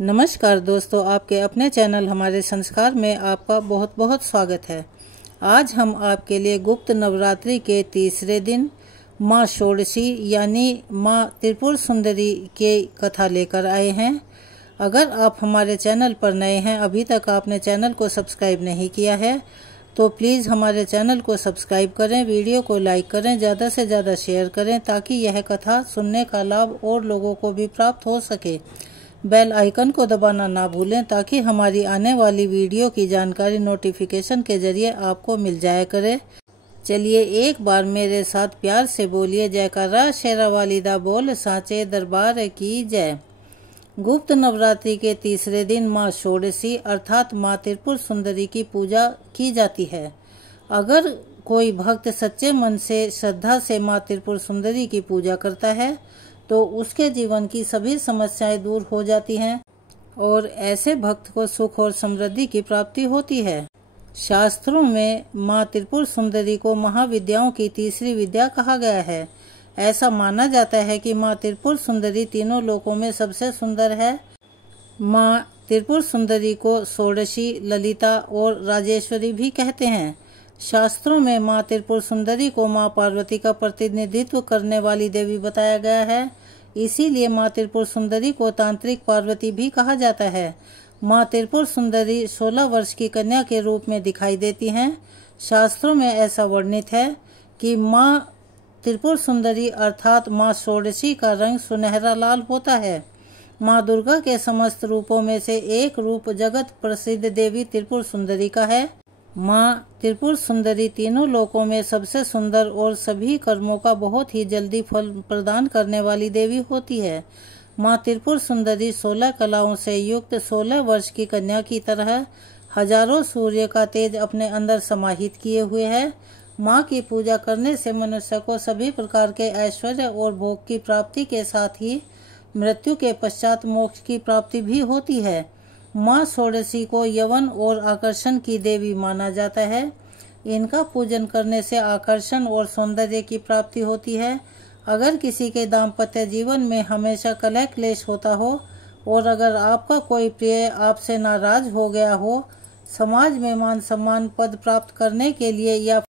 नमस्कार दोस्तों, आपके अपने चैनल हमारे संस्कार में आपका बहुत बहुत स्वागत है। आज हम आपके लिए गुप्त नवरात्रि के तीसरे दिन माँ षोडशी यानी माँ त्रिपुर सुंदरी के कथा लेकर आए हैं। अगर आप हमारे चैनल पर नए हैं, अभी तक आपने चैनल को सब्सक्राइब नहीं किया है तो प्लीज़ हमारे चैनल को सब्सक्राइब करें, वीडियो को लाइक करें, ज़्यादा से ज़्यादा शेयर करें ताकि यह कथा सुनने का लाभ और लोगों को भी प्राप्त हो सके। बेल आइकन को दबाना ना भूलें ताकि हमारी आने वाली वीडियो की जानकारी नोटिफिकेशन के जरिए आपको मिल जाया करे। चलिए एक बार मेरे साथ प्यार से बोलिए, जयकारा शेरा वालिदा बोल सांचे दरबार की जय। गुप्त नवरात्रि के तीसरे दिन माँ षोडशी अर्थात माँ त्रिपुर सुंदरी की पूजा की जाती है। अगर कोई भक्त सच्चे मन से श्रद्धा से माँ त्रिपुर सुंदरी की पूजा करता है तो उसके जीवन की सभी समस्याएं दूर हो जाती हैं और ऐसे भक्त को सुख और समृद्धि की प्राप्ति होती है। शास्त्रों में माँ त्रिपुर सुंदरी को महाविद्याओं की तीसरी विद्या कहा गया है। ऐसा माना जाता है कि माँ त्रिपुर सुंदरी तीनों लोकों में सबसे सुंदर है। माँ त्रिपुर सुंदरी को षोडशी, ललिता और राजेश्वरी भी कहते हैं। शास्त्रों में माँ त्रिपुर सुंदरी को माँ पार्वती का प्रतिनिधित्व करने वाली देवी बताया गया है। इसीलिए माँ त्रिपुर सुंदरी को तांत्रिक पार्वती भी कहा जाता है। माँ त्रिपुर सुंदरी 16 वर्ष की कन्या के रूप में दिखाई देती हैं। शास्त्रों में ऐसा वर्णित है कि माँ त्रिपुर सुंदरी अर्थात माँ षोडशी का रंग सुनहरा लाल होता है। माँ दुर्गा के समस्त रूपों में से एक रूप जगत प्रसिद्ध देवी त्रिपुर सुंदरी का है। माँ त्रिपुर सुंदरी तीनों लोकों में सबसे सुंदर और सभी कर्मों का बहुत ही जल्दी फल प्रदान करने वाली देवी होती है। माँ त्रिपुर सुंदरी 16 कलाओं से युक्त 16 वर्ष की कन्या की तरह हजारों सूर्य का तेज अपने अंदर समाहित किए हुए है। माँ की पूजा करने से मनुष्य को सभी प्रकार के ऐश्वर्य और भोग की प्राप्ति के साथ ही मृत्यु के पश्चात मोक्ष की प्राप्ति भी होती है। माँ षोडशी को यवन और आकर्षण की देवी माना जाता है। इनका पूजन करने से आकर्षण और सौंदर्य की प्राप्ति होती है। अगर किसी के दाम्पत्य जीवन में हमेशा कलह क्लेश होता हो और अगर आपका कोई प्रिय आपसे नाराज हो गया हो, समाज में मान सम्मान पद प्राप्त करने के लिए या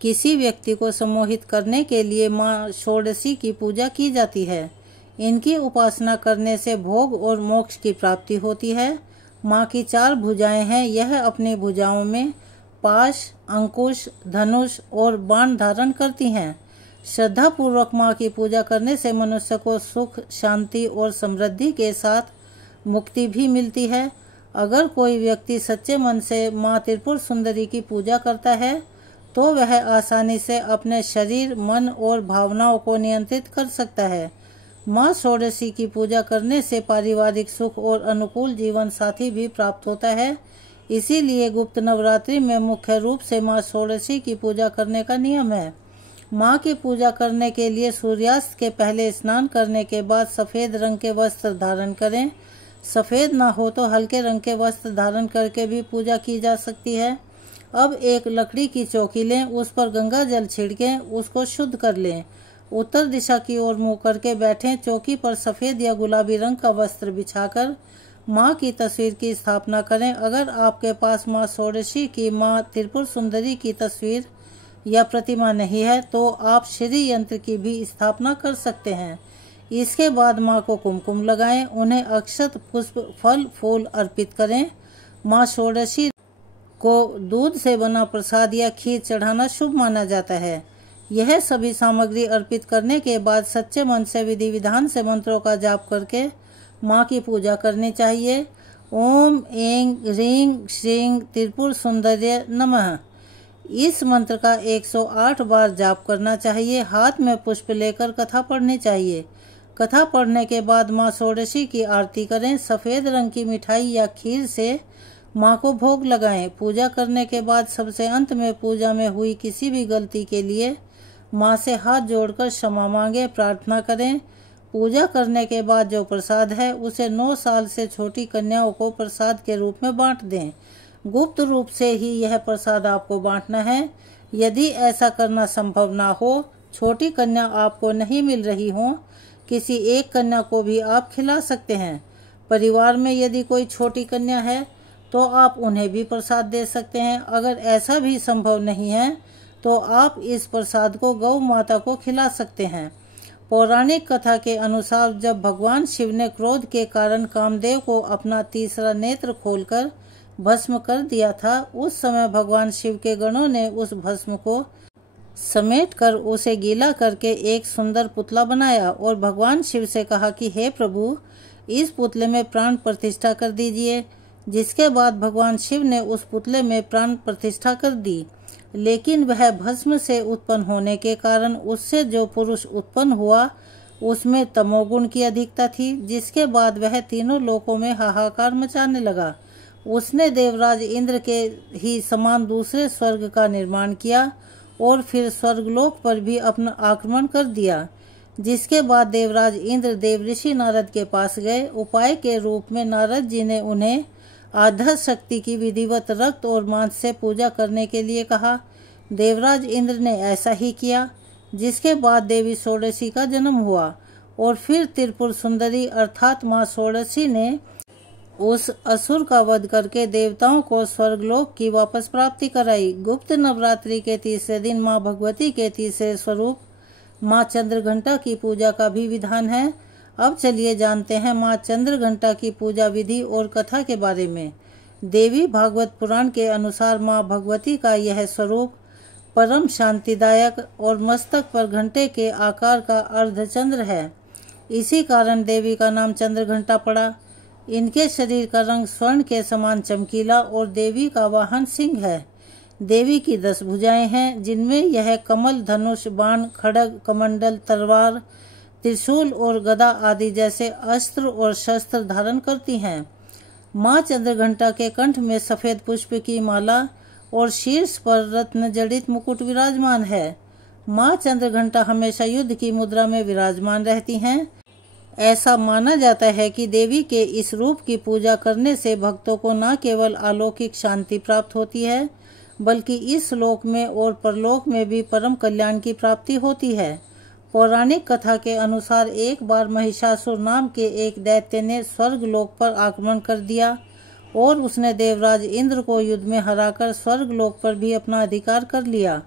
किसी व्यक्ति को सम्मोहित करने के लिए माँ षोडशी की पूजा की जाती है। इनकी उपासना करने से भोग और मोक्ष की प्राप्ति होती है। माँ की 4 भुजाएं हैं। यह अपनी भुजाओं में पाश, अंकुश, धनुष और बाण धारण करती हैं। श्रद्धा पूर्वक माँ की पूजा करने से मनुष्य को सुख, शांति और समृद्धि के साथ मुक्ति भी मिलती है। अगर कोई व्यक्ति सच्चे मन से माँ त्रिपुर सुंदरी की पूजा करता है तो वह आसानी से अपने शरीर, मन और भावनाओं को नियंत्रित कर सकता है। माँ षोडशी की पूजा करने से पारिवारिक सुख और अनुकूल जीवन साथी भी प्राप्त होता है। इसीलिए गुप्त नवरात्रि में मुख्य रूप से माँ षोडशी की पूजा करने का नियम है। माँ की पूजा करने के लिए सूर्यास्त के पहले स्नान करने के बाद सफ़ेद रंग के वस्त्र धारण करें। सफ़ेद ना हो तो हल्के रंग के वस्त्र धारण करके भी पूजा की जा सकती है। अब एक लकड़ी की चौकी लें, उस पर गंगा जल छिड़कें, उसको शुद्ध कर लें। उत्तर दिशा की ओर मुंह करके बैठें। चौकी पर सफ़ेद या गुलाबी रंग का वस्त्र बिछाकर माँ की तस्वीर की स्थापना करें। अगर आपके पास माँ षोडशी की, माँ त्रिपुर सुंदरी की तस्वीर या प्रतिमा नहीं है तो आप श्री यंत्र की भी स्थापना कर सकते हैं। इसके बाद माँ को कुमकुम लगाएं, उन्हें अक्षत, पुष्प, फल, फूल अर्पित करें। माँ षोडशी को दूध से बना प्रसाद या खीर चढ़ाना शुभ माना जाता है। यह सभी सामग्री अर्पित करने के बाद सच्चे मन से विधि विधान से मंत्रों का जाप करके माँ की पूजा करनी चाहिए। ओम ऐं ह्रीं श्रीं त्रिपुर सुंदर्य नमः। इस मंत्र का 108 बार जाप करना चाहिए। हाथ में पुष्प लेकर कथा पढ़नी चाहिए। कथा पढ़ने के बाद माँ षोडशी की आरती करें। सफ़ेद रंग की मिठाई या खीर से माँ को भोग लगाएं। पूजा करने के बाद सबसे अंत में पूजा में हुई किसी भी गलती के लिए माँ से हाथ जोड़कर क्षमा मांगे, प्रार्थना करें। पूजा करने के बाद जो प्रसाद है उसे 9 साल से छोटी कन्याओं को प्रसाद के रूप में बांट दें। गुप्त रूप से ही यह प्रसाद आपको बांटना है। यदि ऐसा करना संभव ना हो, छोटी कन्या आपको नहीं मिल रही हो, किसी एक कन्या को भी आप खिला सकते हैं। परिवार में यदि कोई छोटी कन्या है तो आप उन्हें भी प्रसाद दे सकते हैं। अगर ऐसा भी संभव नहीं है तो आप इस प्रसाद को गौ माता को खिला सकते हैं। पौराणिक कथा के अनुसार जब भगवान शिव ने क्रोध के कारण कामदेव को अपना तीसरा नेत्र खोलकर भस्म कर दिया था, उस समय भगवान शिव के गणों ने उस भस्म को समेटकर उसे गीला करके एक सुंदर पुतला बनाया और भगवान शिव से कहा कि हे प्रभु, इस पुतले में प्राण प्रतिष्ठा कर दीजिए। जिसके बाद भगवान शिव ने उस पुतले में प्राण प्रतिष्ठा कर दी, लेकिन वह भस्म से उत्पन्न होने के कारण उससे जो पुरुष उत्पन्न हुआ उसमें तमोगुण की अधिकता थी, जिसके बाद वह तीनों लोकों में हाहाकार मचाने लगा। उसने देवराज इंद्र के ही समान दूसरे स्वर्ग का निर्माण किया और फिर स्वर्गलोक पर भी अपना आक्रमण कर दिया। जिसके बाद देवराज इंद्र देवऋषि नारद के पास गए। उपाय के रूप में नारद जी ने उन्हें आधा शक्ति की विधिवत रक्त और मांस से पूजा करने के लिए कहा। देवराज इंद्र ने ऐसा ही किया, जिसके बाद देवी षोडशी का जन्म हुआ और फिर त्रिपुर सुंदरी अर्थात माँ षोडशी ने उस असुर का वध करके देवताओं को स्वर्गलोक की वापस प्राप्ति कराई। गुप्त नवरात्रि के तीसरे दिन माँ भगवती के तीसरे स्वरूप माँ चंद्रघंटा की पूजा का भी विधान है। अब चलिए जानते हैं माँ चंद्रघंटा की पूजा विधि और कथा के बारे में। देवी भागवत पुराण के अनुसार माँ भगवती का यह स्वरूप परम शांतिदायक और मस्तक पर घंटे के आकार का अर्धचंद्र है। इसी कारण देवी का नाम चंद्रघंटा पड़ा। इनके शरीर का रंग स्वर्ण के समान चमकीला और देवी का वाहन सिंह है। देवी की 10 भुजाएं हैं, जिनमें यह कमल, धनुष, बाण, खड्ग, कमंडल, तलवार, त्रिशूल और गदा आदि जैसे अस्त्र और शस्त्र धारण करती हैं। माँ चंद्रघंटा के कंठ में सफेद पुष्प की माला और शीर्ष पर रत्न जड़ित मुकुट विराजमान है। माँ चंद्रघंटा हमेशा युद्ध की मुद्रा में विराजमान रहती हैं। ऐसा माना जाता है कि देवी के इस रूप की पूजा करने से भक्तों को न केवल अलौकिक शांति प्राप्त होती है, बल्कि इस लोक में और परलोक में भी परम कल्याण की प्राप्ति होती है। पौराणिक कथा के अनुसार एक बार महिषासुर नाम के एक दैत्य ने स्वर्ग लोक पर आक्रमण कर दिया और उसने देवराज इंद्र को युद्ध में हराकर स्वर्ग लोक पर भी अपना अधिकार कर लिया।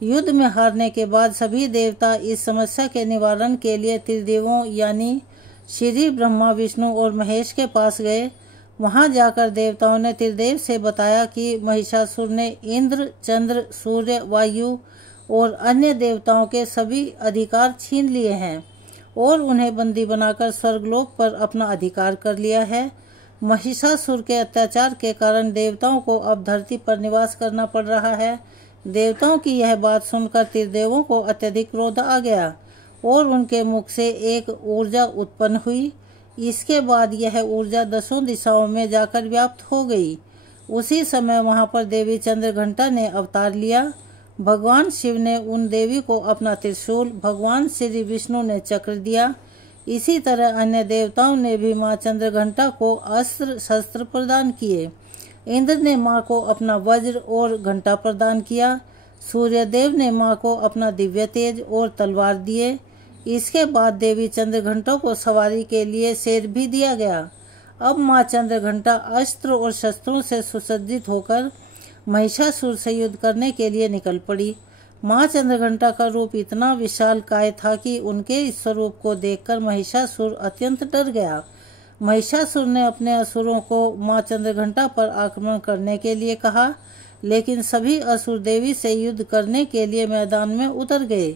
युद्ध में हारने के बाद सभी देवता इस समस्या के निवारण के लिए त्रिदेवों यानी श्री ब्रह्मा, विष्णु और महेश के पास गए। वहां जाकर देवताओं ने त्रिदेव से बताया कि महिषासुर ने इंद्र, चंद्र, सूर्य, वायु और अन्य देवताओं के सभी अधिकार छीन लिए हैं और उन्हें बंदी बनाकर स्वर्गलोक पर अपना अधिकार कर लिया है। महिषासुर के अत्याचार के कारण देवताओं को अब धरती पर निवास करना पड़ रहा है। देवताओं की यह बात सुनकर त्रिदेवों को अत्यधिक क्रोध आ गया और उनके मुख से एक ऊर्जा उत्पन्न हुई। इसके बाद यह ऊर्जा 10 दिशाओं में जाकर व्याप्त हो गई। उसी समय वहां पर देवी चंद्रघंटा ने अवतार लिया। भगवान शिव ने उन देवी को अपना त्रिशूल, भगवान श्री विष्णु ने चक्र दिया। इसी तरह अन्य देवताओं ने भी माँ चंद्रघंटा को अस्त्र शस्त्र प्रदान किए। इंद्र ने माँ को अपना वज्र और घंटा प्रदान किया। सूर्यदेव ने माँ को अपना दिव्य तेज और तलवार दिए। इसके बाद देवी चंद्रघंटा को सवारी के लिए शेर भी दिया गया। अब माँ चंद्रघंटा अस्त्र और शस्त्रों से सुसज्जित होकर महिषासुर से युद्ध करने के लिए निकल पड़ी। माँ चंद्रघंटा का रूप इतना विशालकाय था कि उनके इस स्वरूप को देखकर महिषासुर अत्यंत डर गया। महिषासुर ने अपने असुरों को माँ चंद्रघंटा पर आक्रमण करने के लिए कहा, लेकिन सभी असुर देवी से युद्ध करने के लिए मैदान में उतर गए।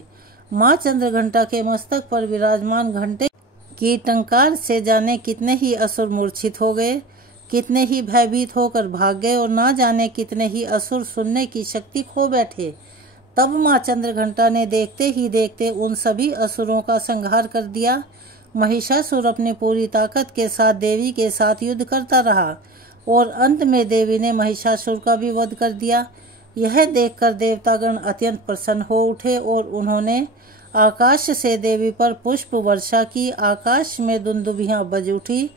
माँ चंद्रघंटा के मस्तक पर विराजमान घंटे की टंकार से जाने कितने ही असुर मूर्छित हो गए, कितने ही भयभीत होकर भाग गए और ना जाने कितने ही असुर सुनने की शक्ति खो बैठे। तब माँ चंद्रघंटा ने देखते ही देखते उन सभी असुरों का संहार कर दिया। महिषासुर अपनी पूरी ताकत के साथ देवी के साथ युद्ध करता रहा और अंत में देवी ने महिषासुर का भी वध कर दिया। यह देखकर देवतागण अत्यंत प्रसन्न हो उठे और उन्होंने आकाश से देवी पर पुष्प वर्षा की। आकाश में दुंदुभियां बज उठी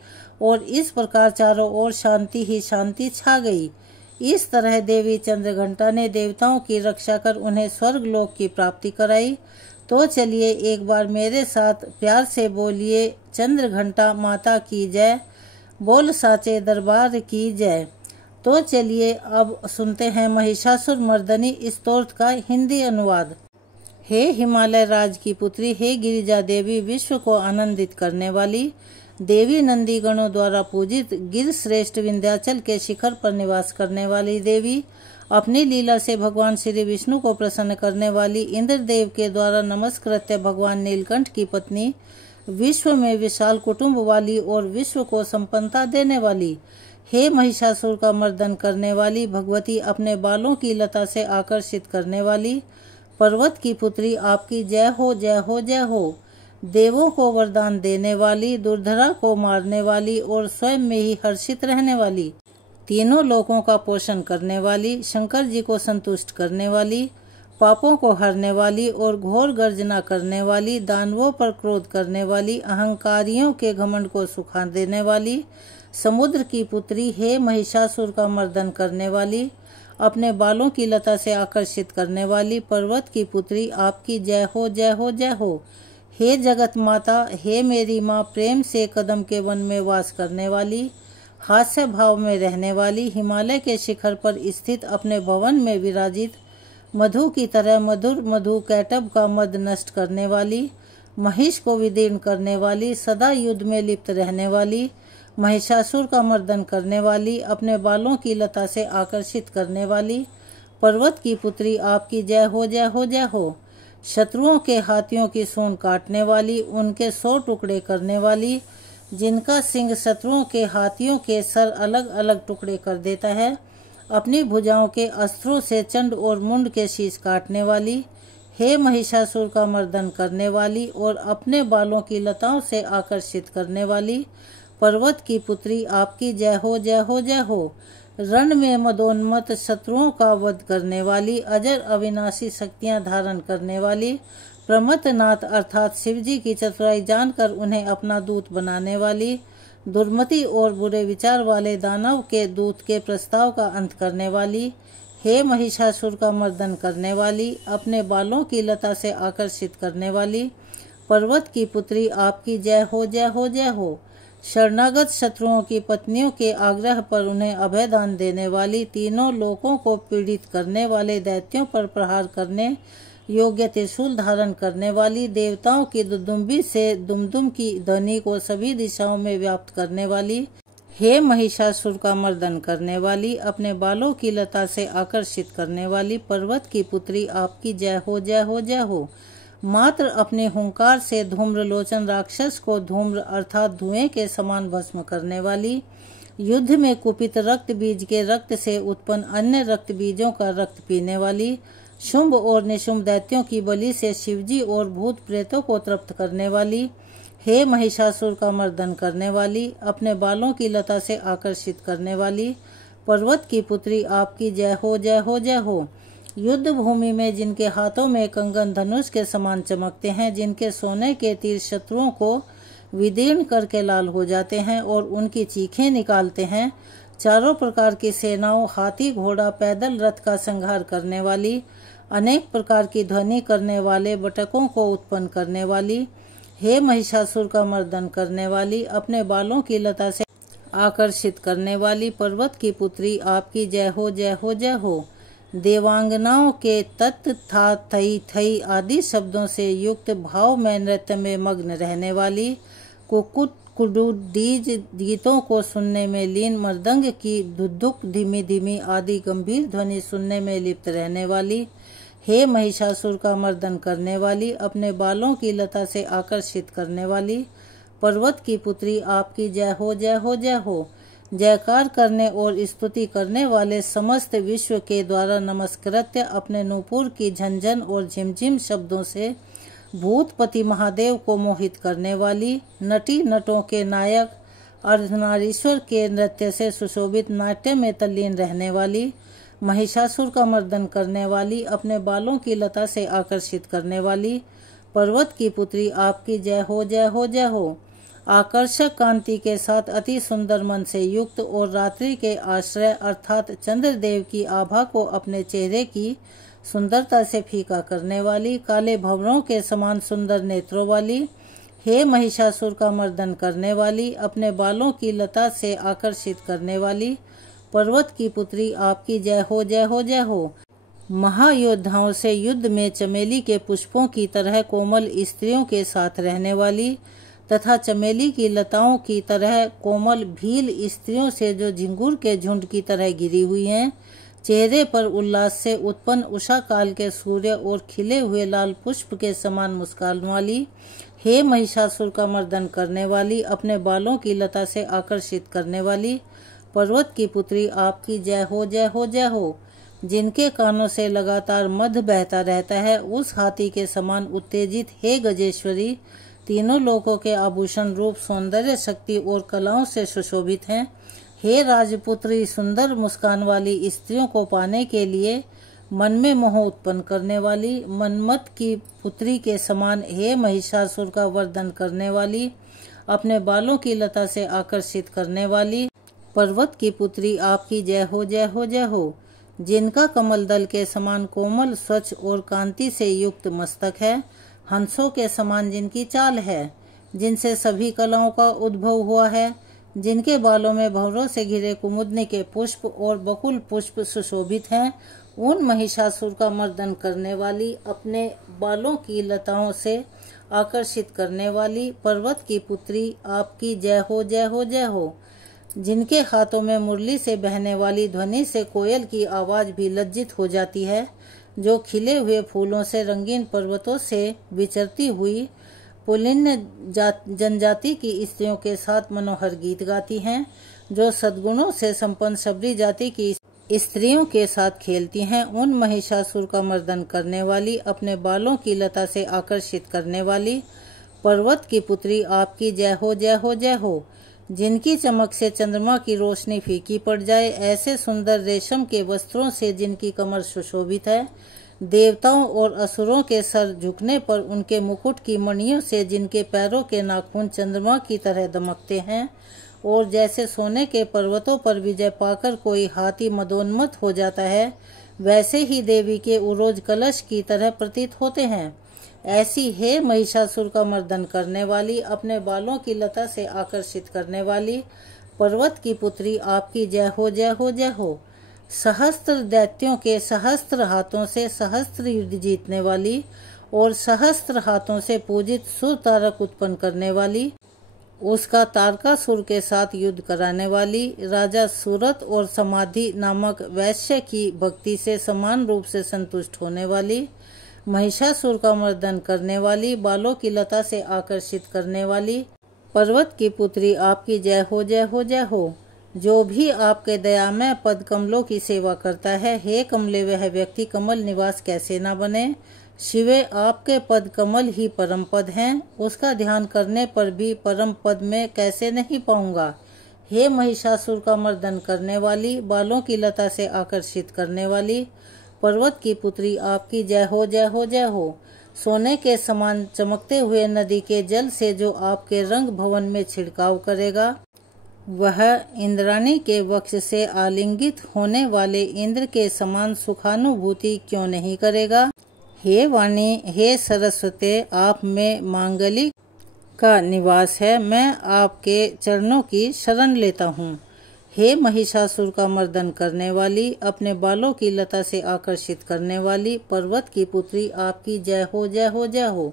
और इस प्रकार चारों ओर शांति ही शांति छा गई। इस तरह देवी चंद्रघंटा ने देवताओं की रक्षा कर उन्हें स्वर्गलोक की प्राप्ति कराई। तो चलिए एक बार मेरे साथ प्यार से बोलिए, चंद्रघंटा माता की जय। बोल साचे दरबार की जय। तो चलिए अब सुनते हैं महिषासुर मर्दनी स्तोत्र का हिंदी अनुवाद। हे हिमालय राज की पुत्री, हे गिरिजा देवी, विश्व को आनंदित करने वाली देवी, नंदी गणों द्वारा पूजित गिर श्रेष्ठ विंध्याचल के शिखर पर निवास करने वाली देवी, अपनी लीला से भगवान श्री विष्णु को प्रसन्न करने वाली, इंद्रदेव के द्वारा नमस्कृत्य भगवान नीलकंठ की पत्नी, विश्व में विशाल कुटुंब वाली और विश्व को संपन्नता देने वाली, हे महिषासुर का मर्दन करने वाली भगवती, अपने बालों की लता से आकर्षित करने वाली पर्वत की पुत्री, आपकी जय हो जय हो जय हो। देवों को वरदान देने वाली, दुर्धरा को मारने वाली और स्वयं में ही हर्षित रहने वाली, तीनों लोकों का पोषण करने वाली, शंकर जी को संतुष्ट करने वाली, पापों को हरने वाली और घोर गर्जना करने वाली, दानवों पर क्रोध करने वाली, अहंकारियों के घमंड को सुखा देने वाली, समुद्र की पुत्री, हे महिषासुर का मर्दन करने वाली, अपने बालों की लता से आकर्षित करने वाली पर्वत की पुत्री, आपकी जय हो जय हो जय हो। हे जगत माता, हे मेरी माँ, प्रेम से कदम के वन में वास करने वाली, हास्य भाव में रहने वाली, हिमालय के शिखर पर स्थित अपने भवन में विराजित, मधु की तरह मधुर मधु कैटब का मद नष्ट करने वाली, महिष को विदीर्ण करने वाली, सदा युद्ध में लिप्त रहने वाली, महिषासुर का मर्दन करने वाली, अपने बालों की लता से आकर्षित करने वाली पर्वत की पुत्री, आपकी जय हो जय हो जय हो। शत्रुओं के हाथियों की सूंड काटने वाली, उनके 100 टुकड़े करने वाली, जिनका सिंह शत्रुओं के हाथियों के सर अलग अलग टुकड़े कर देता है, अपनी भुजाओं के अस्त्रों से चंड और मुंड के शीश काटने वाली, हे महिषासुर का मर्दन करने वाली और अपने बालों की लताओं से आकर्षित करने वाली पर्वत की पुत्री, आपकी जय हो जय हो जय हो। रण में मदोन्मत्त शत्रुओं का वध करने वाली, अजर अविनाशी शक्तियां धारण करने वाली, प्रमथनाथ अर्थात शिवजी की चतुराई जानकर उन्हें अपना दूत बनाने वाली, दुर्मति और बुरे विचार वाले दानव के दूत के प्रस्ताव का अंत करने वाली, हे महिषासुर का मर्दन करने वाली, अपने बालों की लता से आकर्षित करने वाली पर्वत की पुत्री, आपकी जय हो जय हो जय हो। शरणागत शत्रुओं की पत्नियों के आग्रह पर उन्हें अभयदान देने वाली, तीनों लोकों को पीड़ित करने वाले दैत्यों पर प्रहार करने योग्य त्रिशूल धारण करने वाली, देवताओं की दुदुम्बी से दुमदुम की ध्वनि को सभी दिशाओं में व्याप्त करने वाली, हे महिषासुर का मर्दन करने वाली, अपने बालों की लता से आकर्षित करने वाली पर्वत की पुत्री, आपकी जय हो जय हो जय हो। मात्र अपने हुंकार से धूम्र लोचन राक्षस को धूम्र अर्थात धुएं के समान भस्म करने वाली, युद्ध में कुपित रक्त बीज के रक्त से उत्पन्न अन्य रक्त बीजों का रक्त पीने वाली, शुंभ और निशुंभ दैत्यों की बलि से शिवजी और भूत प्रेतों को तृप्त करने वाली, हे महिषासुर का मर्दन करने वाली, अपने बालों की लता से आकर्षित करने वाली पर्वत की पुत्री, आपकी जय हो जय हो जय हो। युद्ध भूमि में जिनके हाथों में कंगन धनुष के समान चमकते हैं, जिनके सोने के तीर शत्रुओं को विदीर्ण करके लाल हो जाते हैं और उनकी चीखें निकालते हैं, चारों प्रकार की सेनाओं, हाथी घोड़ा पैदल रथ का संहार करने वाली, अनेक प्रकार की ध्वनि करने वाले बटकों को उत्पन्न करने वाली, हे महिषासुर का मर्दन करने वाली, अपने बालों की लता से आकर्षित करने वाली पर्वत की पुत्री, आपकी जय हो जय हो जय हो। देवांगनाओं के तत् था थई थई आदि शब्दों से युक्त भाव में नृत्य में मग्न रहने वाली, कुकुट कुडुडीज गीतों को सुनने में लीन, मृदंग की धुधुक धीमी धीमी आदि गंभीर ध्वनि सुनने में लिप्त रहने वाली, हे महिषासुर का मर्दन करने वाली, अपने बालों की लता से आकर्षित करने वाली पर्वत की पुत्री, आपकी जय हो जय हो जय हो। जयकार करने और स्तुति करने वाले समस्त विश्व के द्वारा नमस्कृत्य अपने नूपुर की झंझन और झिमझिम शब्दों से भूतपति महादेव को मोहित करने वाली, नटी नटों के नायक अर्धनारीश्वर के नृत्य से सुशोभित नाट्य में तल्लीन रहने वाली, महिषासुर का मर्दन करने वाली, अपने बालों की लता से आकर्षित करने वाली पर्वत की पुत्री, आपकी जय हो जय हो जय हो। आकर्षक कांति के साथ अति सुंदर मन से युक्त और रात्रि के आश्रय अर्थात चंद्रदेव की आभा को अपने चेहरे की सुंदरता से फीका करने वाली, काले भंवरों के समान सुंदर नेत्रों वाली, हे महिषासुर का मर्दन करने वाली, अपने बालों की लता से आकर्षित करने वाली, पर्वत की पुत्री आपकी जय हो जय हो जय हो। महायोद्धाओं से युद्ध में चमेली के पुष्पों की तरह कोमल स्त्रियों के साथ रहने वाली तथा चमेली की लताओं की तरह कोमल भील स्त्रियों से जो झिंगुर के झुंड की तरह गिरी हुई हैं, चेहरे पर उल्लास से उत्पन्न उषा काल के सूर्य और खिले हुए लाल पुष्प के समान मुस्कान वाली, हे महिषासुर का मर्दन करने वाली, अपने बालों की लता से आकर्षित करने वाली, पर्वत की पुत्री आपकी जय हो जय हो जय हो। जिनके कानों से लगातार मध बहता रहता है, उस हाथी के समान उत्तेजित हे गजेश्वरी, तीनों लोकों के आभूषण रूप सौंदर्य शक्ति और कलाओं से सुशोभित हैं। हे राजपुत्री, सुंदर मुस्कान वाली स्त्रियों को पाने के लिए मन में मोह उत्पन्न करने वाली, मनमत की पुत्री के समान हे महिषासुर का वर्धन करने वाली, अपने बालों की लता से आकर्षित करने वाली, पर्वत की पुत्री आपकी जय हो जय हो जय हो। जिनका कमल दल के समान कोमल स्वच्छ और कांति से युक्त मस्तक है, हंसों के समान जिनकी चाल है, जिनसे सभी कलाओं का उद्भव हुआ है, जिनके बालों में भंवरों से घिरे कुमुदनी के पुष्प और बकुल पुष्प सुशोभित हैं, उन महिषासुर का मर्दन करने वाली, अपने बालों की लताओं से आकर्षित करने वाली, पर्वत की पुत्री आपकी जय हो जय हो जय हो। जिनके हाथों में मुरली से बहने वाली ध्वनि से कोयल की आवाज भी लज्जित हो जाती है, जो खिले हुए फूलों से रंगीन पर्वतों से विचरती हुई पुलिन जनजाति की स्त्रियों के साथ मनोहर गीत गाती हैं, जो सद्गुणों से संपन्न सबरी जाति की स्त्रियों के साथ खेलती हैं, उन महिषासुर का मर्दन करने वाली, अपने बालों की लता से आकर्षित करने वाली, पर्वत की पुत्री आपकी जय हो जय हो जय हो। जिनकी चमक से चंद्रमा की रोशनी फीकी पड़ जाए, ऐसे सुंदर रेशम के वस्त्रों से जिनकी कमर सुशोभित है, देवताओं और असुरों के सर झुकने पर उनके मुकुट की मणियों से जिनके पैरों के नाखून चंद्रमा की तरह दमकते हैं, और जैसे सोने के पर्वतों पर विजय पाकर कोई हाथी मदोन्मत्त हो जाता है, वैसे ही देवी के उरोज कलश की तरह प्रतीत होते हैं। ऐसी हे महिषासुर का मर्दन करने वाली, अपने बालों की लता से आकर्षित करने वाली, पर्वत की पुत्री आपकी जय हो जय हो जय हो। सहस्त्र दैत्यों के सहस्त्र हाथों से सहस्त्र युद्ध जीतने वाली और सहस्त्र हाथों से पूजित सुर तारक उत्पन्न करने वाली, उसका तारकासुर के साथ युद्ध कराने वाली, राजा सूरत और समाधि नामक वैश्य की भक्ति से समान रूप से संतुष्ट होने वाली, महिषासुर का मर्दन करने वाली, बालों की लता से आकर्षित करने वाली, पर्वत की पुत्री आपकी जय हो जय हो जय हो। जो भी आपके दयामय पद कमलों की सेवा करता है, हे कमले, वह व्यक्ति कमल निवास कैसे न बने। शिवे, आपके पद कमल ही परम पद हैं, उसका ध्यान करने पर भी परम पद में कैसे नहीं पाऊंगा। हे महिषासुर का मर्दन करने वाली, बालों की लता से आकर्षित करने वाली, पर्वत की पुत्री आपकी जय हो जय हो जय हो। सोने के समान चमकते हुए नदी के जल से जो आपके रंग भवन में छिड़काव करेगा, वह इंद्राणी के वक्ष से आलिंगित होने वाले इंद्र के समान सुखानुभूति क्यों नहीं करेगा। हे वाणी, हे सरस्वती, आप में मांगलिक का निवास है, मैं आपके चरणों की शरण लेता हूँ। हे महिषासुर का मर्दन करने वाली, अपने बालों की लता से आकर्षित करने वाली, पर्वत की पुत्री आपकी जय हो जय हो जय हो।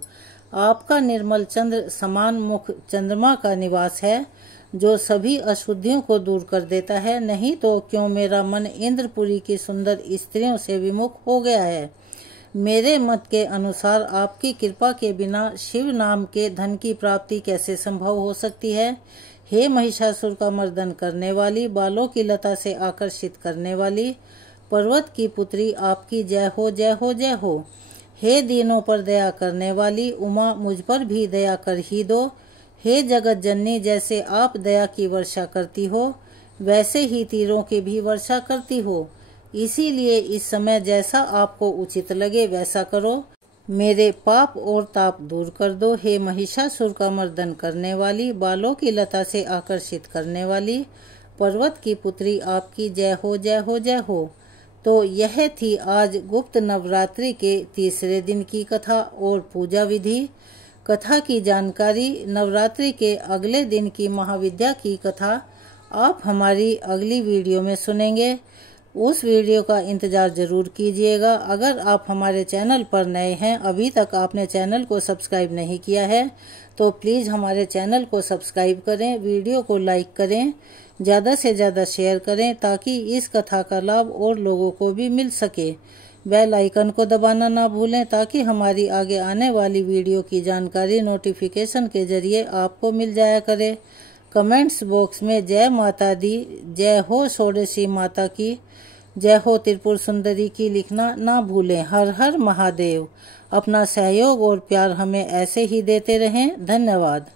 आपका निर्मल चंद्र समान मुख चंद्रमा का निवास है, जो सभी अशुद्धियों को दूर कर देता है। नहीं तो क्यों मेरा मन इंद्रपुरी की सुंदर स्त्रियों से विमुख हो गया है। मेरे मत के अनुसार आपकी कृपा के बिना शिव नाम के धन की प्राप्ति कैसे संभव हो सकती है। हे महिषासुर का मर्दन करने वाली, बालों की लता से आकर्षित करने वाली, पर्वत की पुत्री आपकी जय हो जय हो जय हो। हे दीनों पर दया करने वाली उमा, मुझ पर भी दया कर ही दो। हे जगत जननी, जैसे आप दया की वर्षा करती हो, वैसे ही तीरों की भी वर्षा करती हो। इसीलिए इस समय जैसा आपको उचित लगे वैसा करो, मेरे पाप और ताप दूर कर दो। हे महिषासुर का मर्दन करने वाली, बालों की लता से आकर्षित करने वाली, पर्वत की पुत्री आपकी जय हो जय हो जय हो। तो यह थी आज गुप्त नवरात्रि के तीसरे दिन की कथा और पूजा विधि। कथा की जानकारी, नवरात्रि के अगले दिन की महाविद्या की कथा आप हमारी अगली वीडियो में सुनेंगे। उस वीडियो का इंतज़ार ज़रूर कीजिएगा। अगर आप हमारे चैनल पर नए हैं, अभी तक आपने चैनल को सब्सक्राइब नहीं किया है, तो प्लीज़ हमारे चैनल को सब्सक्राइब करें, वीडियो को लाइक करें, ज़्यादा से ज़्यादा शेयर करें ताकि इस कथा का लाभ और लोगों को भी मिल सके। बेल आइकन को दबाना ना भूलें ताकि हमारी आगे आने वाली वीडियो की जानकारी नोटिफिकेशन के जरिए आपको मिल जाया करे। कमेंट्स बॉक्स में जय माता दी, जय हो षोडशी माता की, जय हो त्रिपुर सुंदरी की लिखना ना भूलें। हर हर महादेव। अपना सहयोग और प्यार हमें ऐसे ही देते रहें। धन्यवाद।